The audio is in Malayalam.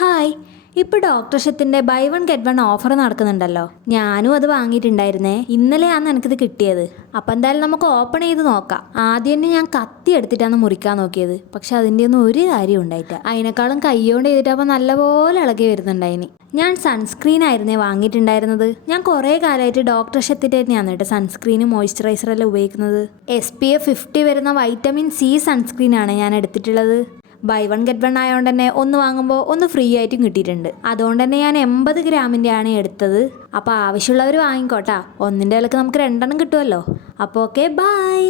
ഹായ്, ഇപ്പോൾ ഡോക്ടർ ഷെത്തിൻ്റെ buy one get one offer നടക്കുന്നുണ്ടല്ലോ. ഞാനും അത് വാങ്ങിയിട്ടുണ്ടായിരുന്നേ. ഇന്നലെയാണ് എനിക്കിത് കിട്ടിയത്. അപ്പം എന്തായാലും നമുക്ക് ഓപ്പൺ ചെയ്ത് നോക്കാം. ആദ്യം തന്നെ ഞാൻ കത്തി എടുത്തിട്ടാണ് മുറിക്കാൻ നോക്കിയത്. പക്ഷെ അതിൻ്റെ ഒന്നും ഒരു കാര്യം ഉണ്ടായിട്ടില്ല. അതിനേക്കാളും കൈകൊണ്ട് ചെയ്തിട്ടപ്പോൾ നല്ലപോലെ ഇളകി വരുന്നുണ്ടായിനി. ഞാൻ സൺസ്ക്രീൻ ആയിരുന്നേ വാങ്ങിയിട്ടുണ്ടായിരുന്നത്. ഞാൻ കുറേ കാലമായിട്ട് ഡോക്ടർ ഷെത്തിൻ്റെ തന്നെയാണ് കേട്ടോ സൺസ്ക്രീനും മോയ്സ്ചറൈസറെല്ലാം ഉപയോഗിക്കുന്നത്. SPF 50 വരുന്ന വൈറ്റമിൻ C സൺസ്ക്രീനാണ് ഞാൻ എടുത്തിട്ടുള്ളത്. ബൈ വൺ ഗെറ്റ് വൺ ആയതുകൊണ്ട് തന്നെ ഒന്ന് വാങ്ങുമ്പോൾ ഒന്ന് ഫ്രീ ആയിട്ടും കിട്ടിയിട്ടുണ്ട്. അതുകൊണ്ട് തന്നെ ഞാൻ 80 ഗ്രാമിൻ്റെ ആണ് എടുത്തത്. അപ്പോൾ ആവശ്യമുള്ളവർ വാങ്ങിക്കോട്ടാ. ഒന്നിൻ്റെ വിലക്ക് നമുക്ക് 2 കിട്ടുമല്ലോ. അപ്പോൾ ഓക്കെ, ബൈ.